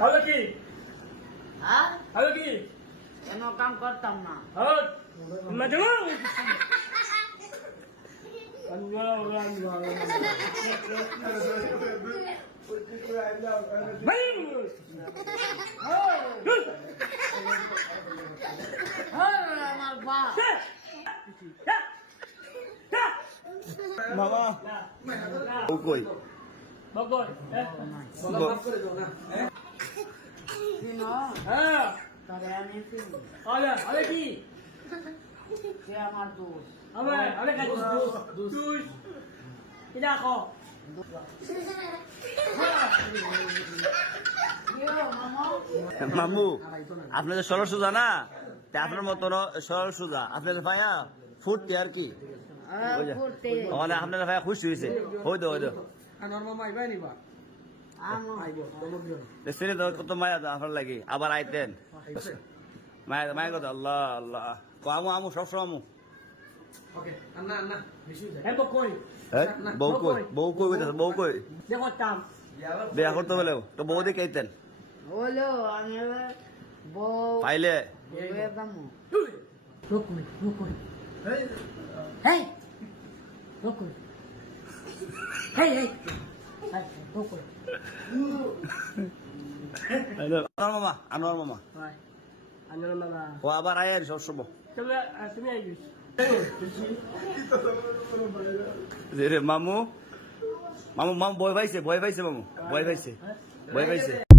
হবে কি হ্যাঁ হবে কি কেন কাম করতাম না হবে মজা আমার বাপ মামা ও কই বগর চিনো হ্যাঁ তবে আমি চিনি হবে কি সে আমার দোষ হবে কাজ তুই কি দেখো মামু আপনি তো সরল সোজা না তা আপনার মতন সরল সোজা আপনি তো ভাইয়া ফুটতে আর কি মানে আপনার ভাইয়া খুশি হয়েছে হইতো দেখছেন তো কত মায়া তো আপনার লাগি আবার আইতেন মায়া মায়া কথা আল্লাহ আল্লাহ আমু আমু সবসময় আমু বউ কই বউ কই বউ কই দেখতাম বিয়া করতে বলেও তো বউ দেখে আইতেন হলো আমি বউ পাইলে দামু রুকুই হেই রুকুই হেই হেই রুকুই আনোয়ার মামা আনোয়ার মামা আনোয়ার মামা ও আবার আয়ের সবসময় তুমি আইছিস রে মামু মামু মামু ভয় পাইছে মামু ভয় পাইছে ভয় পাইছে